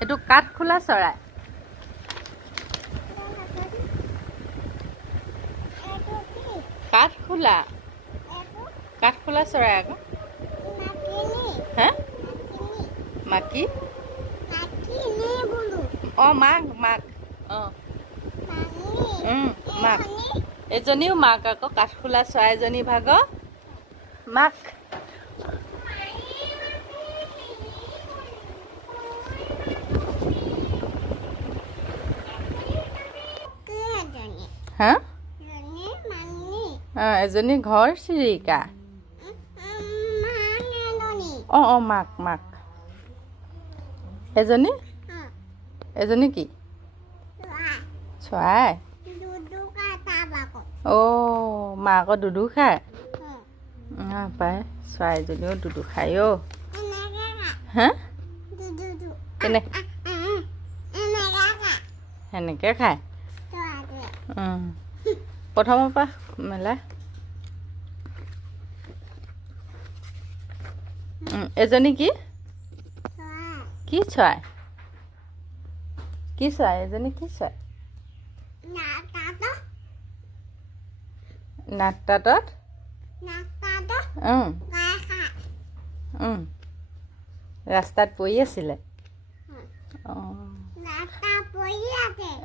এইটো কাঠখোলা চৰাই। কাঠখোলা কাঠখোলা চৰাই আকৌ। হে মাকি অঁ মাক মাক অঁ মাক এজনীও মাক আকৌ কাঠখোলা চৰাইজনী ভাগৰ মাক। হা এজনী ঘৰ চিৰিকা। অঁ অঁ মাক মাক এজনী এজনী কি চৰাই। অঁ মাকৰ দুধু খায় পায় চৰাইজনীও দুধু খায় অ'। হা কেনে সেনেকৈ খায় প্ৰথমৰ পৰা মেলা। এজনী কি কি চৰাই কি চৰাই এজনী কি চৰাই নাকটাতত ৰাস্তাত পৰি আছিলে।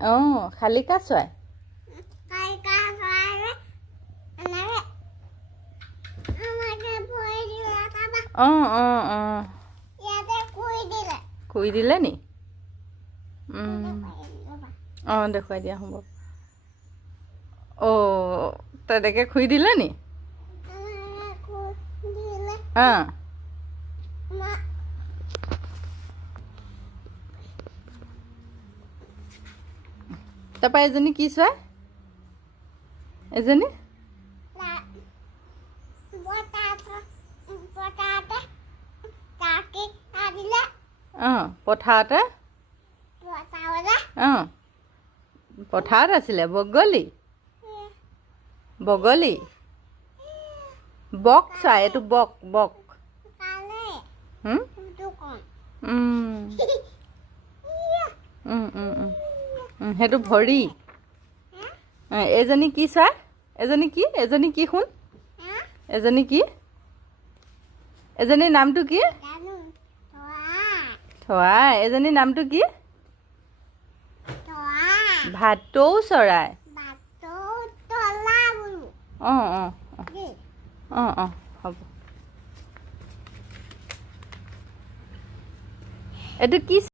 অঁ শালিকা চৰাই। অঁ অঁ অঁ খুই দিলে নি? অঁ দেখুৱাই দিয়া হ'ব। অঁ তেনেকৈ খুই দিলে নি? অঁ তাৰপৰা এজনী কি চৰাই এজনী অঁ পথাৰতে অঁ পথাৰত আছিলে বগলী বগলী বক চৰাই এইটো বক বক সেইটো ভৰি। এজনী কি চৰাই এজনী কি শুন এজনী কি এজনীৰ নামটো কি থোৱাই এজনীৰ নামটো কি ভাটৌ চৰাই। অঁ অঁ অঁ অঁ হ'ব। এইটো কি